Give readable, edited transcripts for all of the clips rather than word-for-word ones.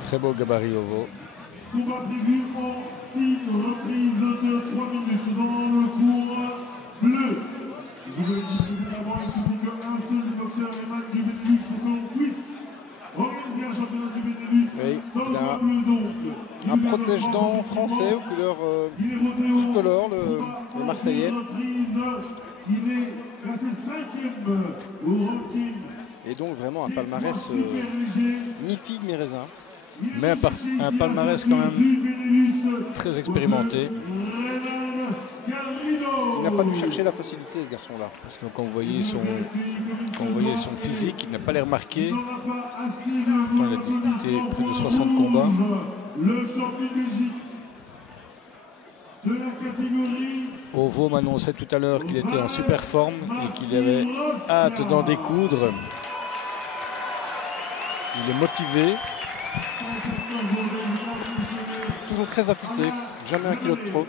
Très beau gabarit Ovo. Combat prévu en une reprise de 3 minutes dans le cours bleu. Je vous l'ai dit précédemment, il suffit qu'un seul des boxeurs émane du Benelux pour qu'on puisse organiser un championnat du Benelux dans le cours bleu. Donc, un protège-dents français aux couleurs tricolores, le Marseillais. Il est classé 5e au ranking. Et donc vraiment un palmarès mi-figue, mi-raisin. Mais un palmarès quand même très expérimenté. Il n'a pas dû chercher la facilité, ce garçon-là. Parce que quand vous voyez son physique, il n'a pas l'air marqué. Il a disputé près de 60 combats. Le champion Belgique de la catégorie. Ovo m'annonçait tout à l'heure qu'il était en super forme et qu'il avait hâte d'en découdre. Il est motivé. Toujours très affûté, jamais un kilo de trop.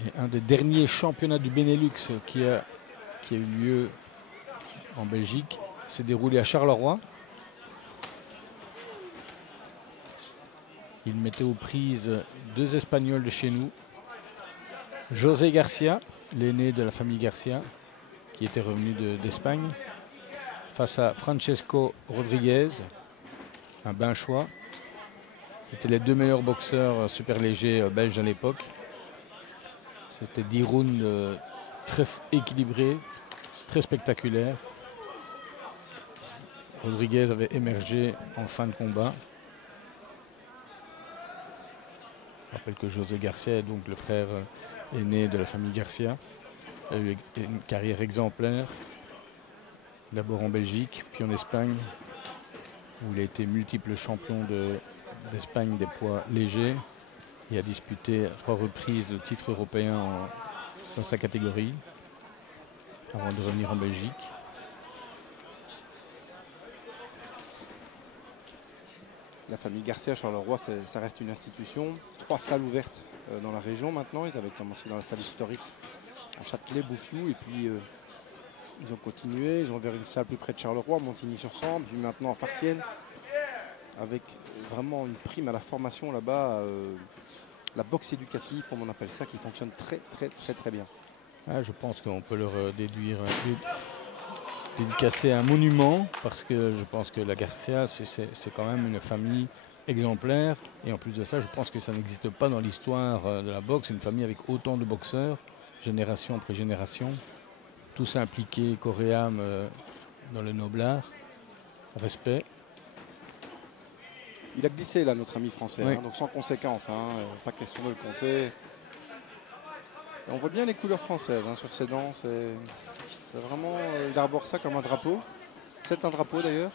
Et un des derniers championnats du Benelux qui a eu lieu en Belgique s'est déroulé à Charleroi. Il mettait aux prises 2 Espagnols de chez nous. José Garcia, l'aîné de la famille Garcia, qui était revenu d'Espagne, face à Francesco Rodriguez, un Binchois. C'était les 2 meilleurs boxeurs super légers belges à l'époque. C'était 10 rounds très équilibrés, très spectaculaires. Rodriguez avait émergé en fin de combat. Je rappelle que José Garcia est donc le frère aîné de la famille Garcia. Il a eu une carrière exemplaire, d'abord en Belgique, puis en Espagne, où il a été multiple champion d'Espagne des poids légers. Il a disputé à 3 reprises le titre européen dans sa catégorie, avant de revenir en Belgique. La famille Garcia à Charleroi, ça reste une institution. 3 salles ouvertes dans la région maintenant. Ils avaient commencé dans la salle historique à Châtelet, Bouffiou, et puis ils ont continué. Ils ont ouvert une salle plus près de Charleroi, Montigny-sur-Sambre, puis maintenant à Farciennes, avec vraiment une prime à la formation là-bas, la boxe éducative, comme on appelle ça, qui fonctionne très bien. Ah, je pense qu'on peut leur dédicacer un monument, parce que je pense que la Garcia, c'est quand même une famille exemplaire. Et en plus de ça, je pense que ça n'existe pas dans l'histoire de la boxe, une famille avec autant de boxeurs, génération après génération, tous impliqués corps et âme dans le noblard. Respect. Il a glissé là, notre ami français, oui. Donc sans conséquence, pas question de le compter. Et on voit bien les couleurs françaises sur ses dents, c'est vraiment, il arbore ça comme un drapeau. C'est un drapeau d'ailleurs.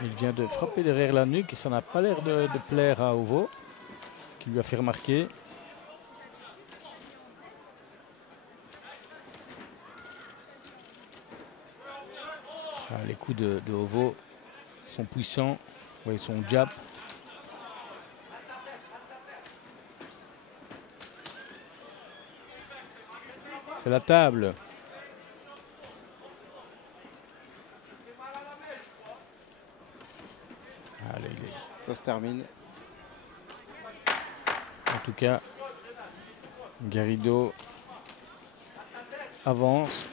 Il vient de frapper derrière la nuque et ça n'a pas l'air de plaire à Ovo, qui lui a fait remarquer. Les coups de Ovo sont puissants. Vous voyez son jab. C'est la table. Allez, ça se termine. En tout cas, Garrido avance.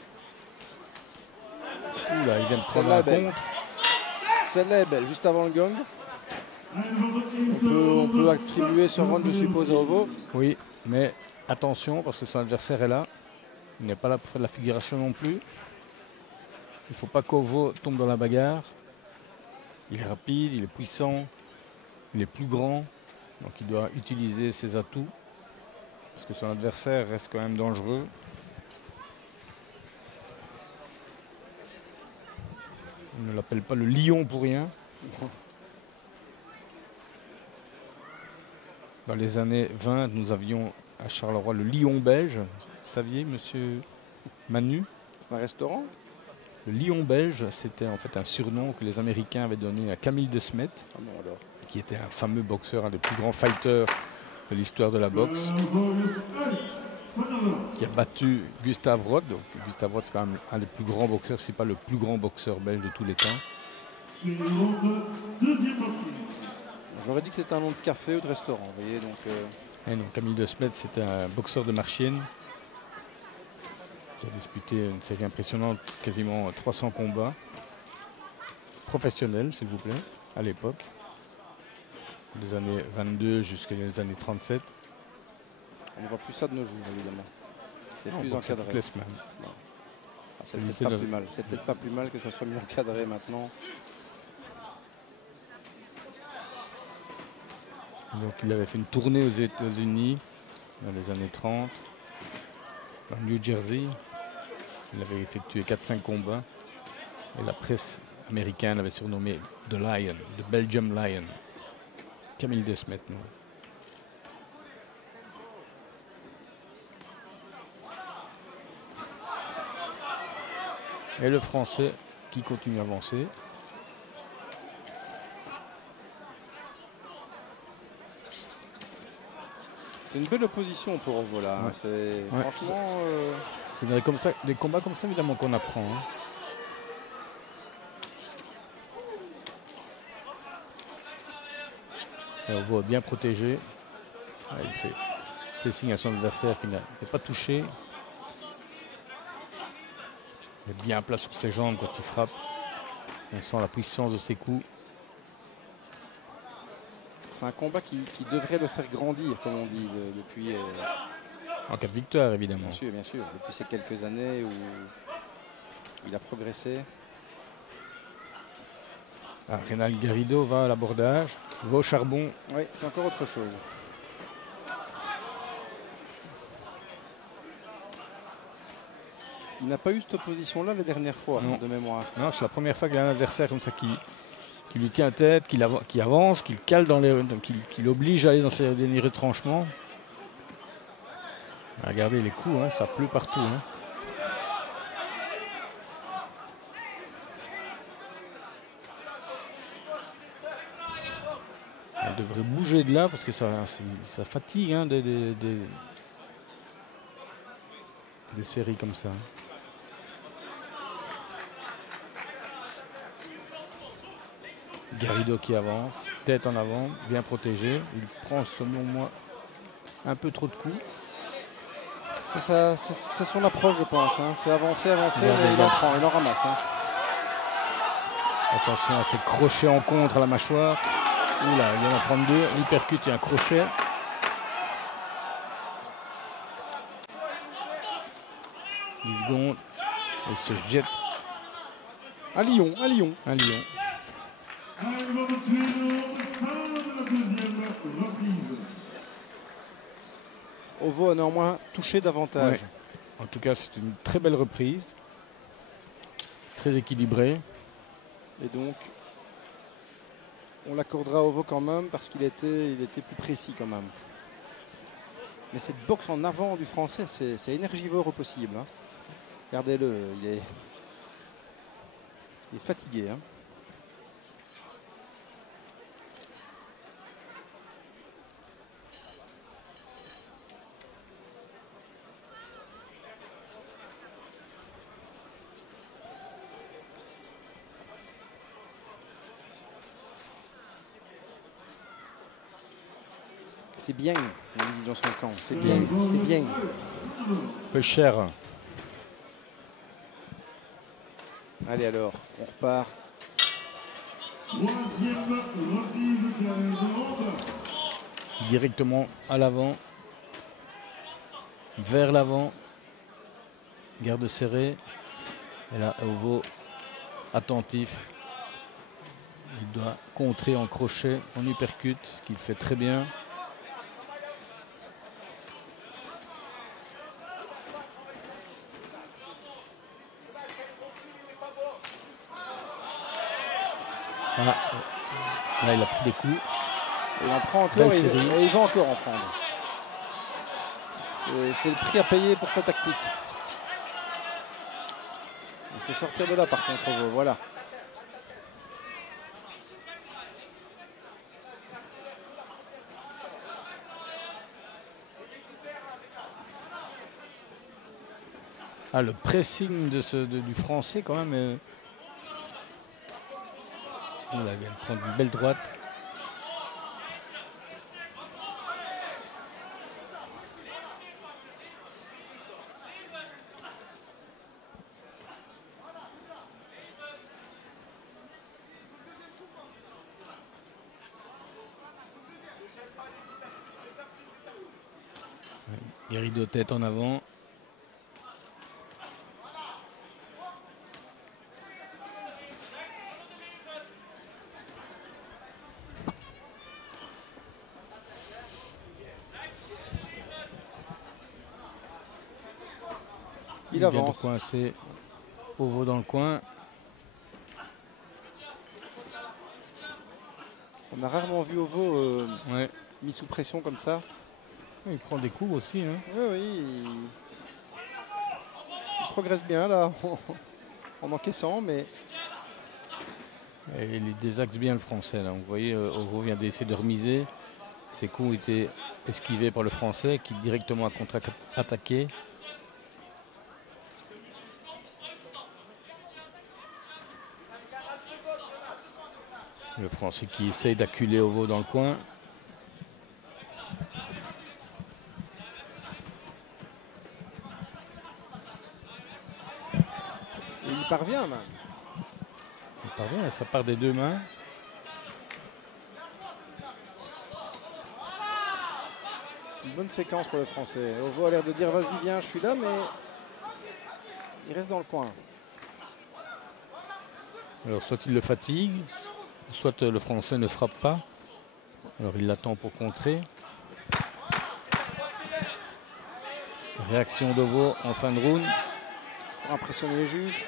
Oula, il vient de prendre la contre. Celle-là est belle, juste avant le gong. On peut attribuer ce round, je suppose, à Ovo. Oui, mais attention, parce que son adversaire est là. Il n'est pas là pour faire de la figuration non plus. Il ne faut pas qu'Ovo tombe dans la bagarre. Il est rapide, il est puissant, il est plus grand. Donc il doit utiliser ses atouts. Parce que son adversaire reste quand même dangereux. On ne l'appelle pas le lion pour rien. Dans les années 20, nous avions à Charleroi le lion belge. Vous saviez, monsieur Manu? Un restaurant? Le lion belge, c'était en fait un surnom que les Américains avaient donné à Camille de Smet. Ah non, alors. qui était un fameux boxeur, un des plus grands fighters de l'histoire de la boxe, qui a battu Gustave Roth. Donc Gustave Roth, c'est quand même un des plus grands boxeurs, si pas le plus grand boxeur belge de tous les temps. J'aurais dit que c'était un nom de café ou de restaurant, vous voyez, donc... Et non, Camille De Smet, c'était un boxeur de Marchienne qui a disputé une série impressionnante, quasiment 300 combats professionnels, s'il vous plaît, à l'époque, des années 22 jusqu'aux années 37. On ne voit plus ça de nos jours, évidemment. C'est Non, plus donc encadré. c'est plus C'est peut-être pas plus mal. C'est peut-être pas plus mal que ça soit mieux encadré maintenant. Donc il avait fait une tournée aux États-Unis dans les années 30, dans le New Jersey. Il avait effectué 4-5 combats. Et la presse américaine l'avait surnommé The Lion, The Belgium Lion. Camille De Smet, non. Et le Français qui continue à avancer. C'est une belle opposition pour Ovo là. Ouais. C'est Ouais. franchement. C'est des combats comme ça évidemment qu'on apprend. Hein. Et on voit bien protégé. Ah, il fait signe à son adversaire qu'il n'est pas touché. Il est bien à plat sur ses jambes quand il frappe. On sent la puissance de ses coups. C'est un combat qui devrait le faire grandir, comme on dit, depuis. En cas de victoire, évidemment. Bien sûr. Depuis ces quelques années où il a progressé. Ah, Reynald Garrido va à l'abordage, va au charbon. Oui, c'est encore autre chose. Il n'a pas eu cette opposition-là la dernière fois, Non. de mémoire. Non, c'est la première fois qu'il a un adversaire comme ça qui lui tient tête, qui avance, qui le cale dans les, qui l'oblige à aller dans ses derniers retranchements. Regardez les coups, hein, ça pleut partout. Hein. Elle devrait bouger de là parce que ça fatigue hein, des séries comme ça. Garrido qui avance, tête en avant, bien protégé. Il prend selon moi un peu trop de coups. C'est son approche, je pense. Hein. C'est avancer, Bien, mais il bien. en prend, il en ramasse. Hein. Attention à ces crochets en contre à la mâchoire. Oula, il vient d'en prendre deux. L'hypercute et un crochet. Dix secondes. Il se jette Un lion, un lion. un lion. Arrive dans le tunnel de fin de la deuxième reprise. Ovo a néanmoins touché davantage. Ouais. En tout cas, c'est une très belle reprise. Très équilibrée. Et donc, on l'accordera à Ovo quand même parce qu'il était plus précis quand même. Mais cette boxe en avant du Français, c'est énergivore au possible. Hein. Regardez-le, il est fatigué. Hein. C'est bien, on dit dans son camp. C'est bien, c'est bien. Peu cher. Allez alors, on repart. Troisième reprise de Hollande. Directement à l'avant. Vers l'avant. Garde serrée. Et là, Ovo attentif. Il doit contrer en crochet, en uppercut, ce qu'il fait très bien. Ah, là, il a pris des coups. Il en prend encore Belle et série. il va encore en prendre. C'est le prix à payer pour sa tactique. Il faut sortir de là par contre, Ovo, voilà. Ah, le pressing du français quand même. Il vient de prendre une belle droite. Garrido tête en avant. Il avance. Coincé Ovo dans le coin. On a rarement vu Ovo Ouais. mis sous pression comme ça. Il prend des coups aussi. Hein. Oui, il progresse bien là en encaissant, mais Et il désaxe bien le français. Là. Vous voyez, Ovo vient d'essayer de remiser. Ses coups étaient esquivés par le français qui directement a contre-attaqué. Le français qui essaye d'acculer Ovo dans le coin. Et il parvient même. Il parvient, ça part des deux mains. Une bonne séquence pour le français. Ovo a l'air de dire vas-y viens, je suis là, mais il reste dans le coin. Alors soit il le fatigue, soit le français ne frappe pas. Alors il l'attend pour contrer. Réaction d'Ovo en fin de round. Pour impressionner les juges.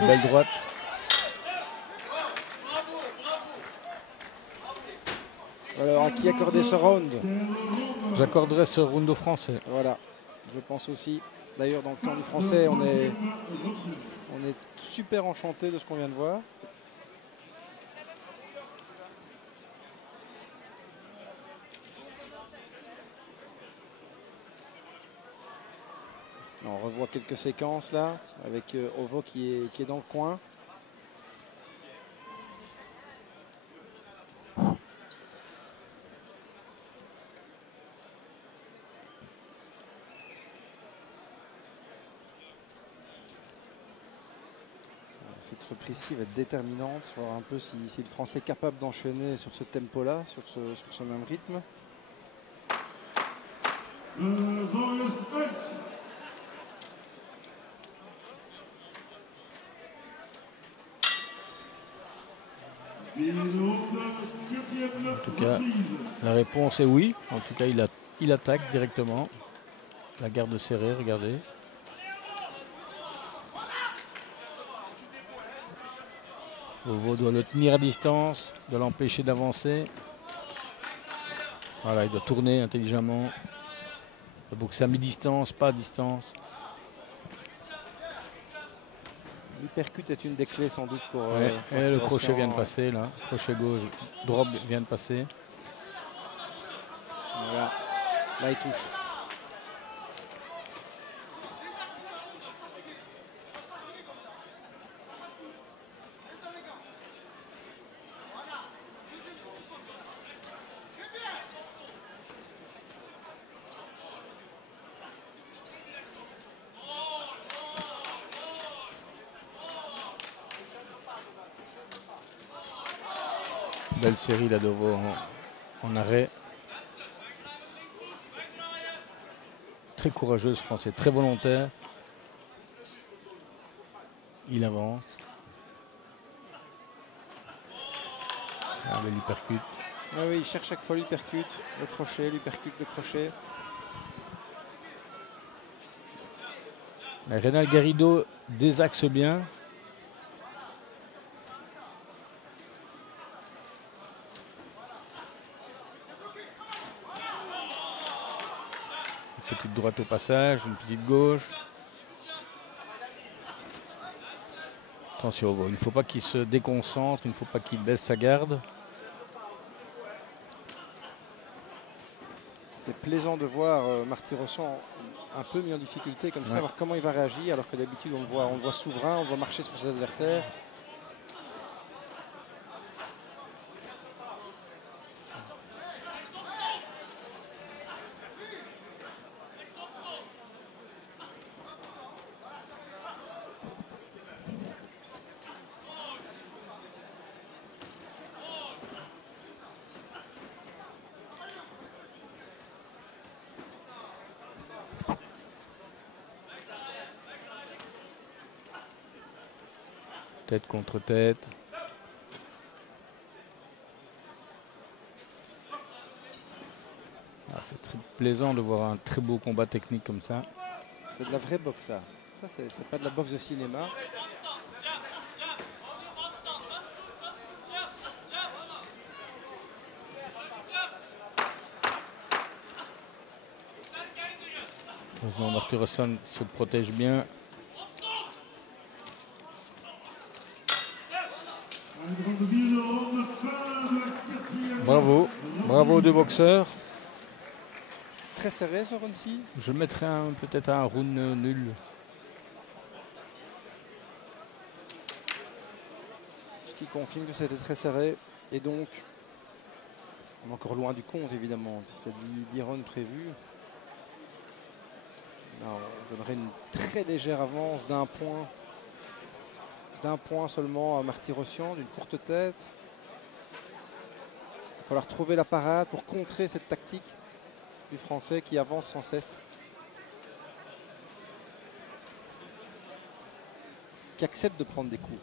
Une belle droite. Alors à qui accorder ce round? J'accorderai ce round au français. Voilà, je pense aussi. D'ailleurs dans le camp du français, on est super enchanté de ce qu'on vient de voir. On revoit quelques séquences là, avec Ovo qui est dans le coin. Cette reprise-ci va être déterminante, voir un peu si le français est capable d'enchaîner sur ce tempo-là, sur ce même rythme. En tout cas, la réponse est oui. En tout cas, il attaque directement. La garde serrée, regardez. Ovo doit le tenir à distance, doit l'empêcher d'avancer. Voilà, il doit tourner intelligemment. Il doit boxer à mi-distance, pas à distance. L'hypercute est une des clés sans doute pour... et le crochet vient de passer là. Crochet gauche, drop vient de passer. Voilà, là il touche. Belle série là d'Ovo en arrêt. Très courageuse français, très volontaire. Il avance. Ah, l'hypercute. Ah oui, il cherche chaque fois l'hypercute, le crochet, l'hypercute, le crochet. Reynald Garrido désaxe bien. Une petite droite au passage, une petite gauche. Attention, il ne faut pas qu'il se déconcentre, il ne faut pas qu'il baisse sa garde. C'est plaisant de voir Martirosyan un peu mis en difficulté comme ça, Ouais. voir comment il va réagir, alors que d'habitude on le voit souverain, on le voit marcher sur ses adversaires. Tête contre tête. Ah, c'est très plaisant de voir un très beau combat technique comme ça. C'est de la vraie boxe, ça. Ça, c'est pas de la boxe de cinéma. Heureusement, Martirosyan se protège bien. Bravo, bravo aux deux boxeurs. Très serré ce round-ci. Je mettrais peut-être un round nul. Ce qui confirme que c'était très serré. Et donc, on est encore loin du compte évidemment, puisqu'il y a 10 rounds prévus. Là, on donnerait une très légère avance d'un point. D'un point seulement à Martirosyan, d'une courte tête. Il va falloir trouver la parade pour contrer cette tactique du Français qui avance sans cesse. Qui accepte de prendre des coups.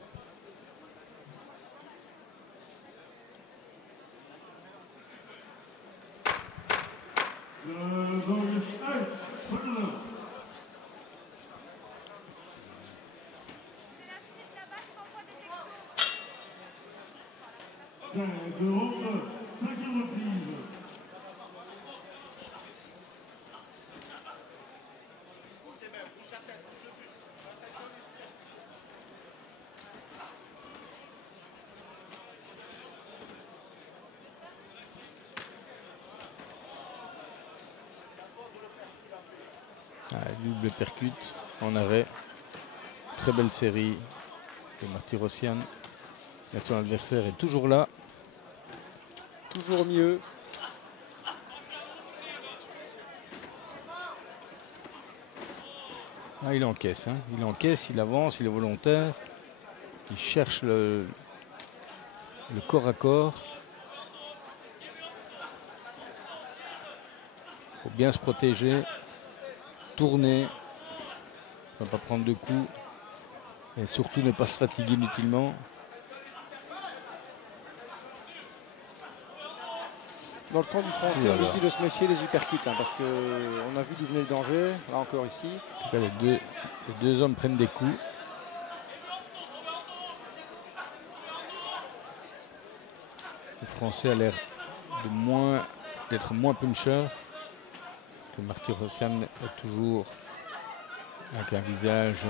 Double percute en arrêt. Très belle série de Martirosyan. Mais son adversaire est toujours là. Toujours mieux. Ah, il encaisse, hein. Il encaisse, il avance, il est volontaire. Il cherche le corps à corps. Il faut bien se protéger. Tourner, ne pas prendre de coups et surtout ne pas se fatiguer inutilement. Dans le camp du Français, on nous dit de se méfier des uppercuts, hein, parce qu'on a vu d'où venait le danger, là encore ici. En tout cas, les deux hommes prennent des coups. Le Français a l'air d'être moins puncher. Que Martirosyan est toujours avec un visage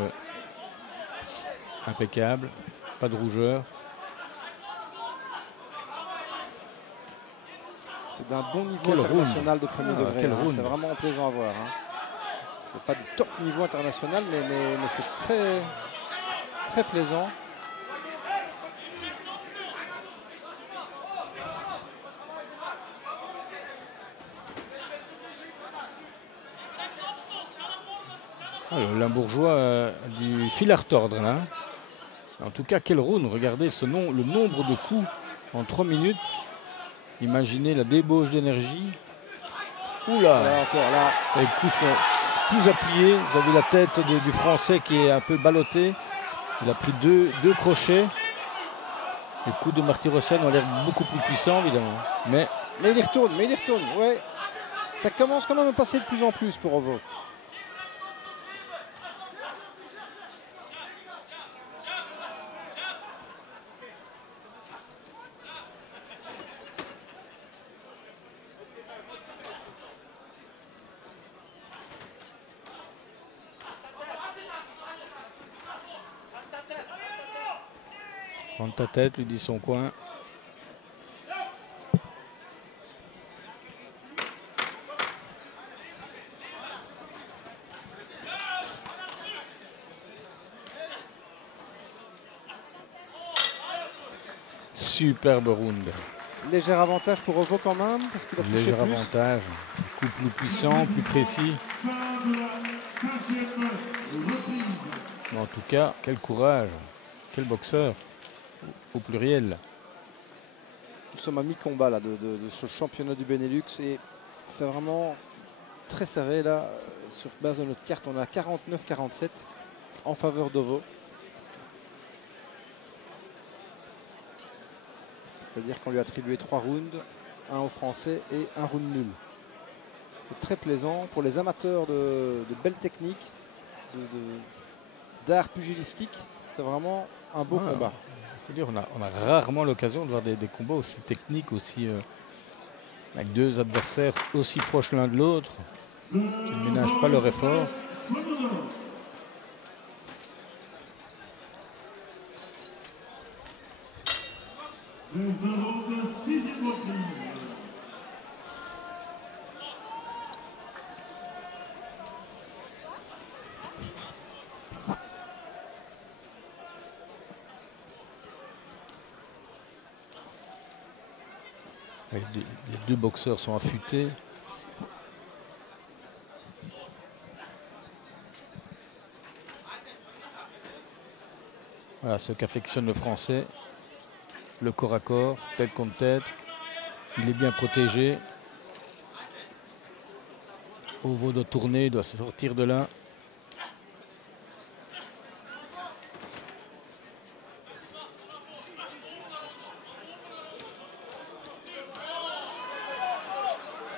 impeccable, pas de rougeur. C'est d'un bon niveau international de premier degré. Quel hein. round. C'est vraiment plaisant à voir. Hein. C'est pas du top niveau international, mais c'est très, très plaisant. Alors, le Limbourgeois du fil à retordre là. En tout cas, quel round. Regardez le nombre de coups en 3 minutes. Imaginez la débauche d'énergie. Oula, Là, encore là. les coups sont plus appuyés. Vous avez la tête du Français qui est un peu ballottée. Il a pris deux crochets. Les coups de Martirosyan ont l'air beaucoup plus puissants évidemment. Mais il y retourne, ouais. Ça commence quand même à passer de plus en plus pour Ovo. prends ta tête, lui dit son coin. superbe round. Léger avantage pour Ovo quand même, parce qu'il a touché Léger plus. avantage. Coup plus puissant, plus précis. Fin de la 5e reprise. Mais en tout cas, quel courage. Quel boxeur. Au pluriel. Nous sommes à mi-combat là, de ce championnat du Benelux et c'est vraiment très serré là. Sur base de notre carte, on est à 49-47 en faveur d'Ovo. C'est-à-dire qu'on lui a attribué 3 rounds, un aux Français et un round nul. C'est très plaisant pour les amateurs de belles techniques, d'art pugilistique. C'est vraiment un beau combat. Faut dire, on a rarement l'occasion de voir des combats aussi techniques, aussi avec deux adversaires aussi proches l'un de l'autre, qui ne ménagent pas leur effort. Les deux boxeurs sont affûtés. Voilà ce qu'affectionne le Français. Le corps à corps, tête contre tête. Il est bien protégé. Ovo doit tourner, il doit sortir de là.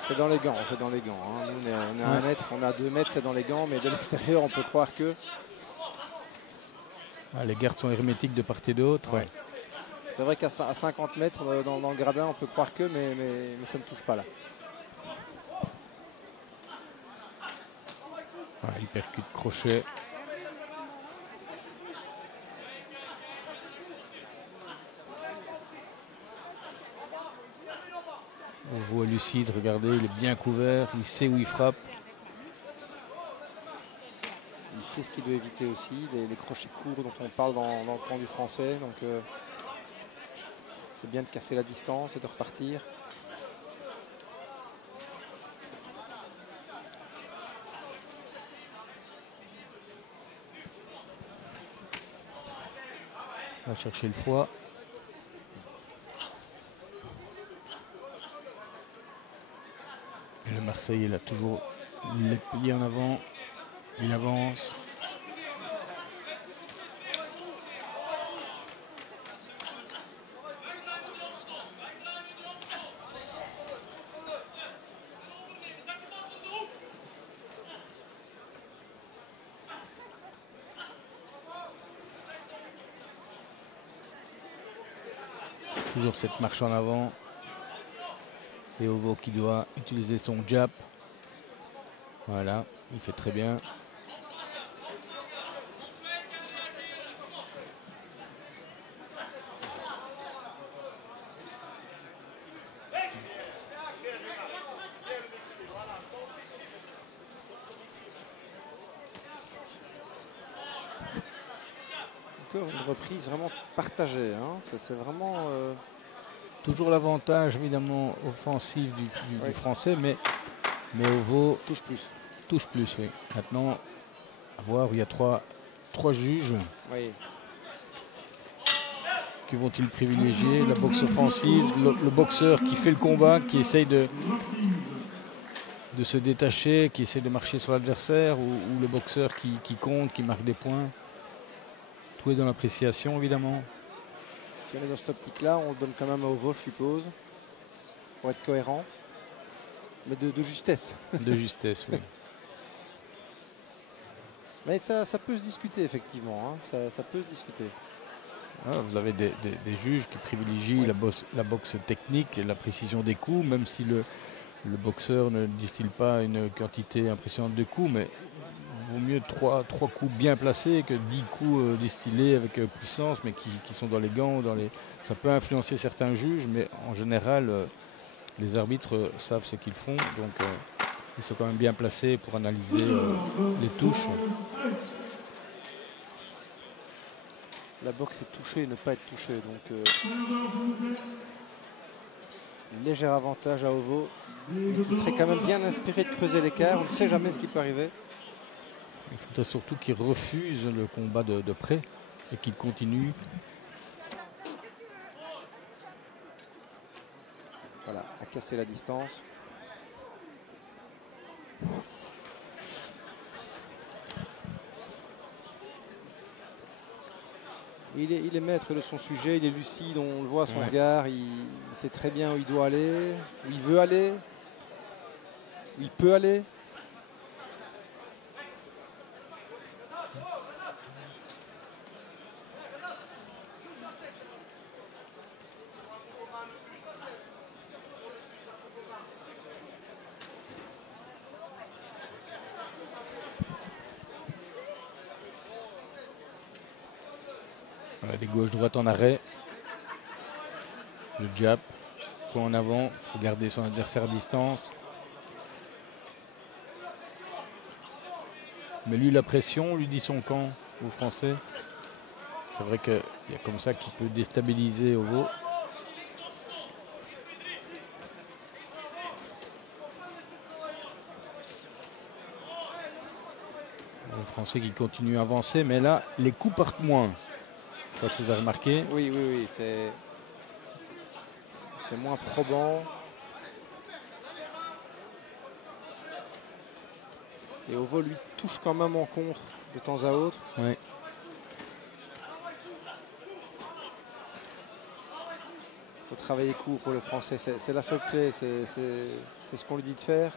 C'est dans les gants, c'est dans les gants. Hein. Nous, on est à 1 mètre, on est à 2 mètres, c'est dans les gants, mais de l'extérieur, on peut croire que... Ah, les gardes sont hermétiques de part et d'autre. Ouais. C'est vrai qu'à 50 mètres dans le gradin, on peut croire que, mais ça ne touche pas là. Voilà, il percute crochet. On voit lucide, regardez, il est bien couvert, il sait où il frappe. Il sait ce qu'il doit éviter aussi, les crochets courts dont on parle dans le camp du Français. Donc c'est bien de casser la distance et de repartir. On va chercher le foie. Et le Marseillais, il a toujours les pieds en avant. Il avance. Toujours cette marche en avant. Et Ovo qui doit utiliser son jab. Voilà, il fait très bien. Encore une reprise vraiment partagée. Hein. C'est vraiment... Toujours l'avantage évidemment offensif du Français, mais Ovo touche plus. Touche plus, oui. Maintenant, à voir, il y a trois juges. Oui. Que vont-ils privilégier? La boxe offensive, le boxeur qui fait le combat, qui essaye de se détacher, qui essaie de marcher sur l'adversaire, ou le boxeur qui compte, qui marque des points. Tout est dans l'appréciation, évidemment. Si on est dans cette optique-là, on le donne quand même à Ovo, je suppose, pour être cohérent, mais de justesse. De justesse, oui. Mais ça peut se discuter, effectivement. Hein. Ça peut se discuter. Ah, vous avez des juges qui privilégient la boxe technique et la précision des coups, même si le boxeur ne distille pas une quantité impressionnante de coups, mais il vaut mieux 3 coups bien placés que 10 coups distillés avec puissance, mais qui sont dans les gants. Ça peut influencer certains juges, mais en général, les arbitres savent ce qu'ils font, donc ils sont quand même bien placés pour analyser les touches. La boxe est toucher et ne pas être touché. Donc Soigneur, s'il vous plaît. léger avantage à Ovo. Il serait quand même bien inspiré de creuser l'écart. On ne sait jamais ce qui peut arriver. Il faudrait surtout qu'il refuse le combat de près et qu'il continue. Voilà, à casser la distance. Il est maître de son sujet, il est lucide, on le voit à son Ouais. regard, il sait très bien où il doit aller, où il veut aller, où il peut aller. Voilà, des gauches-droites en arrêt. Le jab, point en avant, pour garder son adversaire à distance. Mais lui, la pression, lui dit son camp aux Français. C'est vrai qu'il y a comme ça qu'il peut déstabiliser Ovo. Les Français qui continuent à avancer, mais là, les coups partent moins. Je sais pas si vous avez remarqué. Oui, c'est moins probant. Et Ovo lui touche quand même en contre de temps à autre. Ouais. Il faut travailler court pour le Français, c'est la seule clé, c'est ce qu'on lui dit de faire.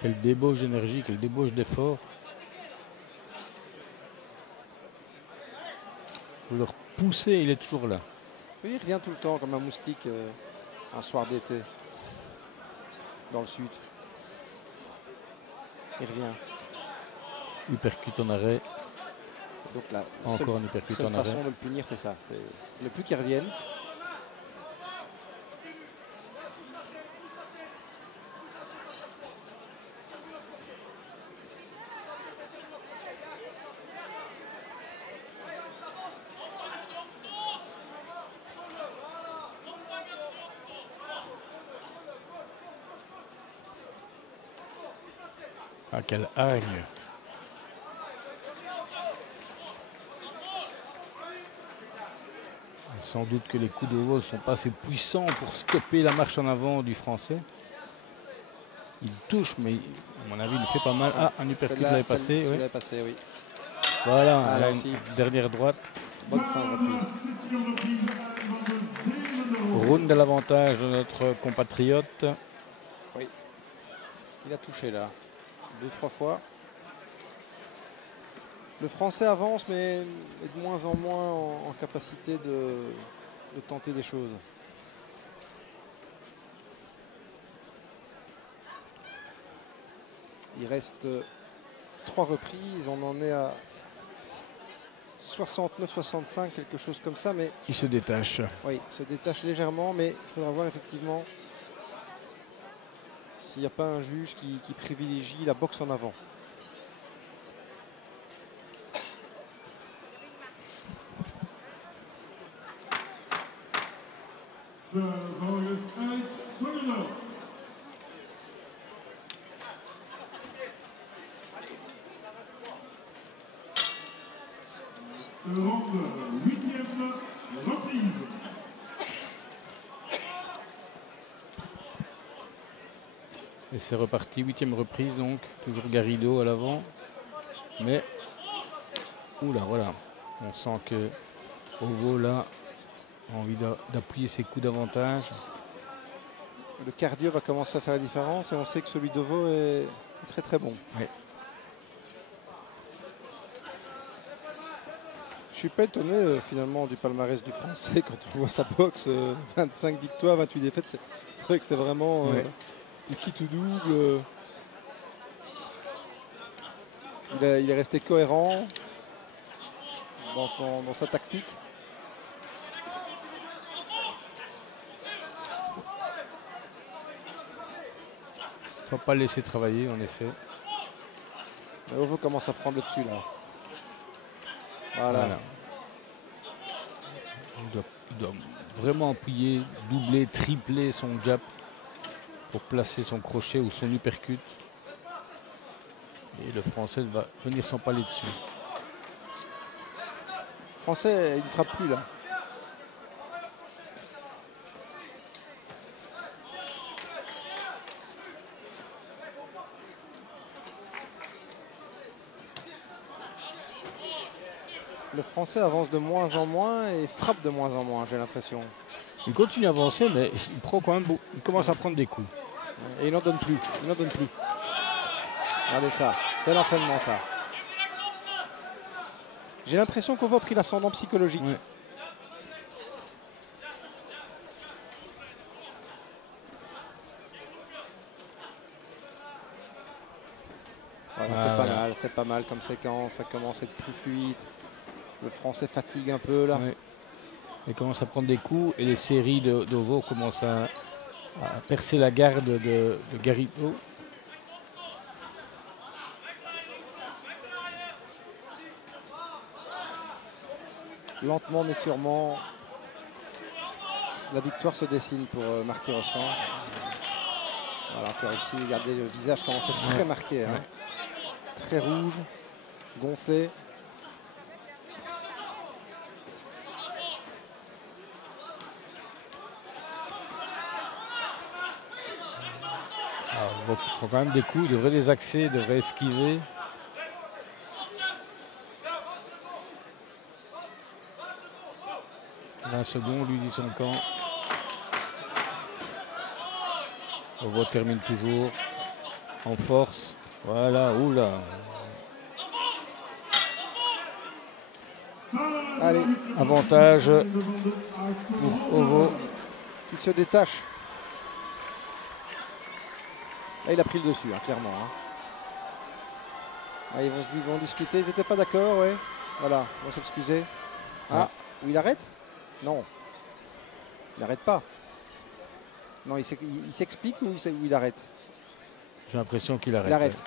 Quelle débauche d'énergie, quelle débauche d'effort. Pour le repousser, il est toujours là. Oui, il revient tout le temps comme un moustique un soir d'été dans le sud. Il revient. Uppercut en arrêt. Donc la Encore un uppercut seule en arrêt. façon de le punir, c'est ça. C'est le plus qu'il revienne. Ah, quelle hargne. Sans doute que les coups de Ovo ne sont pas assez puissants pour stopper la marche en avant du Français. Il touche, mais à mon avis, il fait pas mal. Ah, un uppercut l'avait passé. Celle-là Ouais. l'avait passé, oui. Voilà, Ah, là, là une aussi. dernière droite. Bonne fin de reprise. Septième reprise, Alain Van de Round à l'avantage de notre compatriote. Il a touché là, 2-3 fois. Le Français avance, mais est de moins en moins en capacité de tenter des choses. Il reste 3 reprises, on en est à 69-65, quelque chose comme ça, mais Il se détache. oui, il se détache légèrement, mais il faudra voir effectivement s'il n'y a pas un juge qui privilégie la boxe en avant. Versorges Alt Sogneur. Round, huitième reprise. Et c'est reparti, 8e reprise donc, toujours Garrido à l'avant. Mais, oula, voilà, on sent que Ovo là a envie d'appuyer ses coups d'avantage. Le cardio va commencer à faire la différence et on sait que celui d'Ovo est très très bon. Oui. Je suis pas étonné finalement du palmarès du Français quand on voit sa boxe, 25 victoires, 28 défaites. C'est vrai que c'est vraiment Ouais. une qui tout double. Il est resté cohérent dans sa tactique. Faut pas le laisser travailler en effet. Ovo commence à prendre le dessus là. Voilà. Il doit vraiment appuyer, doubler, tripler son jab pour placer son crochet ou son uppercut. Et le Français va venir s'empaler dessus. Le Français, il ne frappe plus là. Le Français avance de moins en moins et frappe de moins en moins, j'ai l'impression. Il continue à avancer, mais il prend quand même il commence à prendre des coups. Et il n'en donne plus. Il n'en donne plus. Regardez ça. C'est l'enchaînement, ça. J'ai l'impression qu'Ovo a pris l'ascendant psychologique. Ouais. Voilà, c'est pas mal comme séquence. Ça commence à être plus fluide. Le Français fatigue un peu là. Ouais. Il commence à prendre des coups et les séries d'Ovo commencent à percer la garde de Garrido. Lentement mais sûrement, la victoire se dessine pour Marty Rochon. Voilà, encore ici, regardez le visage commence à être très marqué. Hein. Très rouge, gonflé. Il prend quand même des coups, il devrait les axer, il devrait esquiver. Un second, lui dit son camp. Ovo termine toujours en force. Voilà, oula. Allez, avantage pour Ovo. Qui se détache. Là, il a pris le dessus, hein, clairement. Hein. Là, ils vont discuter, ils n'étaient pas d'accord, ouais. Voilà, ils vont s'excuser. Ah, où il arrête? Non. Il n'arrête pas. Non, il s'explique ou il arrête? J'ai l'impression qu'il arrête. Il arrête.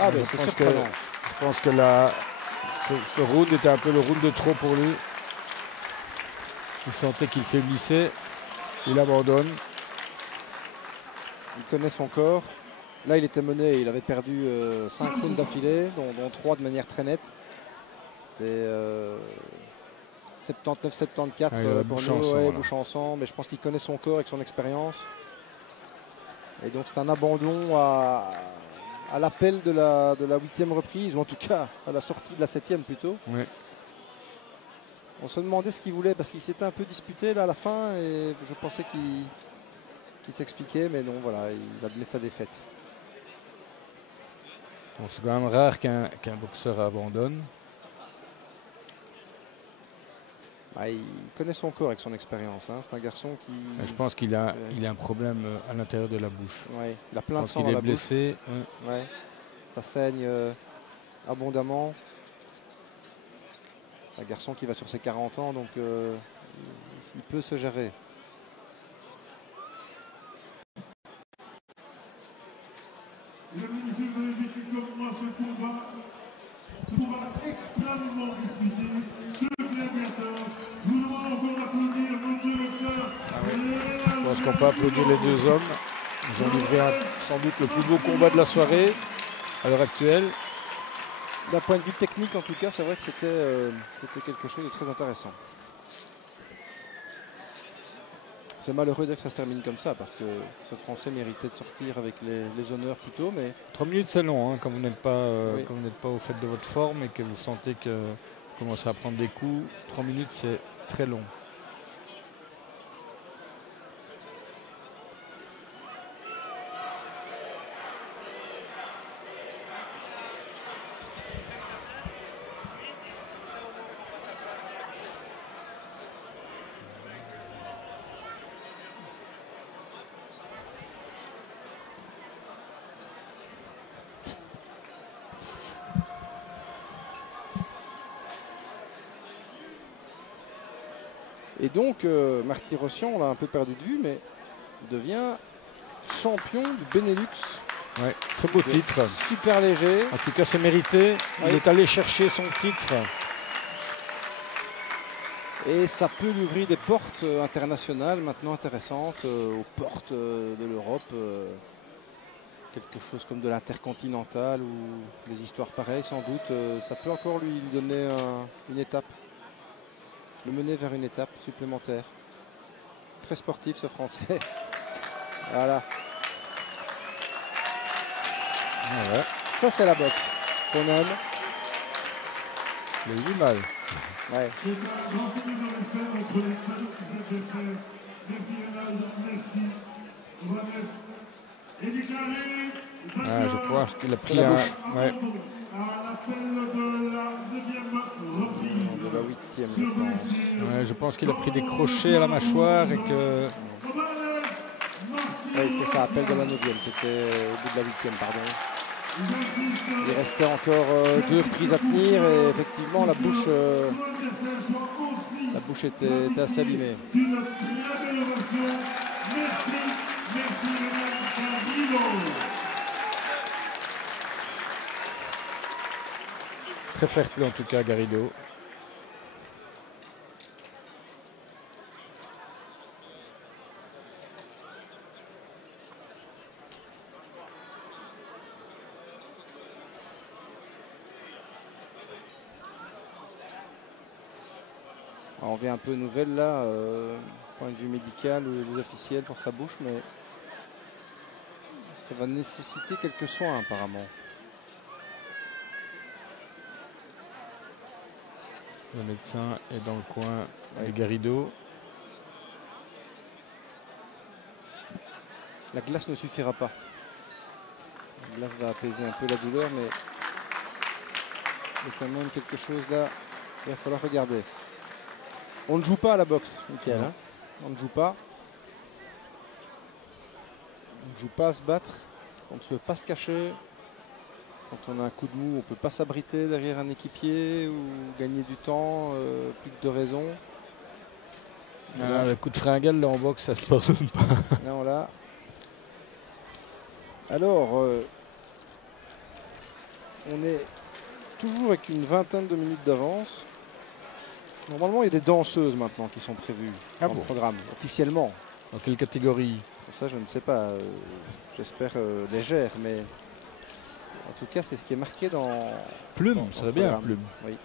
Ah, ben c'est surprenant. Je pense que ce round était un peu le round de trop pour lui. Il sentait qu'il faiblissait. Il abandonne. Il connaît son corps. Là, il était mené. Il avait perdu 5 rounds d'affilée, dont 3 de manière très nette. C'était 79-74 pour nous, Bouchanson. Mais je pense qu'il connaît son corps avec son expérience. Et donc, c'est un abandon à l'appel de la 8e reprise, ou en tout cas à la sortie de la 7e plutôt. Oui. On se demandait ce qu'il voulait parce qu'il s'était un peu disputé là à la fin et je pensais qu'il s'expliquait, mais non, voilà, il admet sa défaite. Bon, c'est quand même rare qu'un boxeur abandonne. Ah, il connaît son corps avec son expérience. Hein. C'est un garçon qui... Je pense qu'il a un problème à l'intérieur de la bouche. Ouais, il a plein de sang dans la bouche. Il est blessé. Ouais. Ça saigne abondamment. Un garçon qui va sur ses 40 ans, donc il peut se gérer. Mesdames et messieurs, vous avez vécu comme moi ce combat. Ce combat extrêmement disputé. Deux gladiateurs. Je vous demande encore d'applaudir nos deux boxeurs. Je pense qu'on peut applaudir les deux hommes. Ils ont livré sans doute le plus beau combat de la soirée à l'heure actuelle. D'un point de vue technique, en tout cas, c'est vrai que c'était quelque chose de très intéressant. C'est malheureux de dire que ça se termine comme ça, parce que ce Français méritait de sortir avec les honneurs plus tôt. Mais 3 minutes, c'est long, hein, quand vous n'êtes pas, pas au fait de votre forme et que vous sentez que vous commencez à prendre des coups. 3 minutes, c'est très long. Et donc, Marty Rochon, on l'a un peu perdu de vue, mais devient champion du Benelux Ouais, très beau titre. Super léger. En tout cas, c'est mérité. Oui. Il est allé chercher son titre. Et ça peut lui ouvrir des portes internationales maintenant intéressantes, aux portes de l'Europe. Quelque chose comme de l'intercontinental ou des histoires pareilles sans doute. Ça peut encore lui donner une étape. Le mener vers une étape supplémentaire. Très sportif ce Français. Voilà. Voilà. Ça c'est la boxe qu'on aime. Il a eu du mal. Ouais. C'est un grand signe de respect entre les deux adversaires. Merci Rénal, merci Vanessa. Et déclaré Ah, je crois qu'il a C'est pris la un. bouche. Ouais. à l'appel de la 9e reprise. De la 8e, Sur je pense. blessure. Ouais, je pense qu'il a pris des crochets à la mâchoire et que. Oui, c'est ça, appel de la 9e. C'était au bout de la 8e, pardon. Il restait encore 2 reprises à tenir et effectivement la bouche était assez abîmée. D'une très belle ovation. Merci, merci Rénal Garrido. Très fair play en tout cas, Garrido. Alors, on vient un peu nouvelle là, point de vue médical ou les officiels pour sa bouche, mais ça va nécessiter quelques soins apparemment. Le médecin est dans le coin Oui. de Garrido. La glace ne suffira pas. La glace va apaiser un peu la douleur, mais il y a quand même quelque chose là qu'il va falloir regarder. On ne joue pas à la boxe, Mickaël. Non. Hein. On ne joue pas. On ne joue pas à se battre. On ne veut pas se cacher. Quand on a un coup de mou, on ne peut pas s'abriter derrière un équipier ou gagner du temps, plus de 2 raisons. Ah, le coup de fringale là en boxe, ça se pardonne pas. Là, on l'a. Alors, on est toujours avec une vingtaine de minutes d'avance. Normalement, il y a des danseuses maintenant qui sont prévues dans le programme, officiellement. Dans quelle catégorie? Ça, je ne sais pas. J'espère légère, mais en tout cas, c'est ce qui est marqué dans... Plume, dans ça le va bien, programme. Plume. Oui.